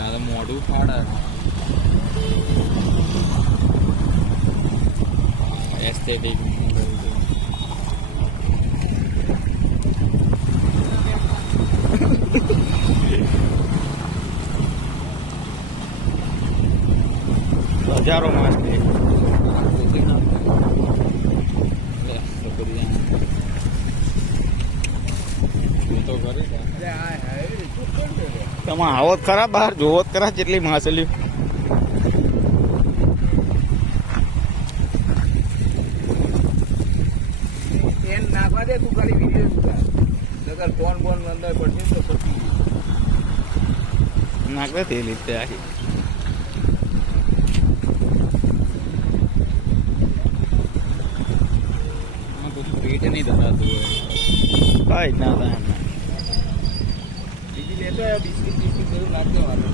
આ તો મોઢું ફાડે એસ્થેટિક હજારો માસ તમે આવો જ ખરા બહાર જોવો જ ખરા જેટલી માછલી નાખવા દે તું ખાલી વિડીયો ફોન ફોન અંદર પડશે તો પછી નાખવે તે રીતે આખી પેટ નહીં ધરાતું હોય કઈ ના થાય બીજી લેતો બિસ્કીટ બિસ્કીટ બધું નાખ દેવાનું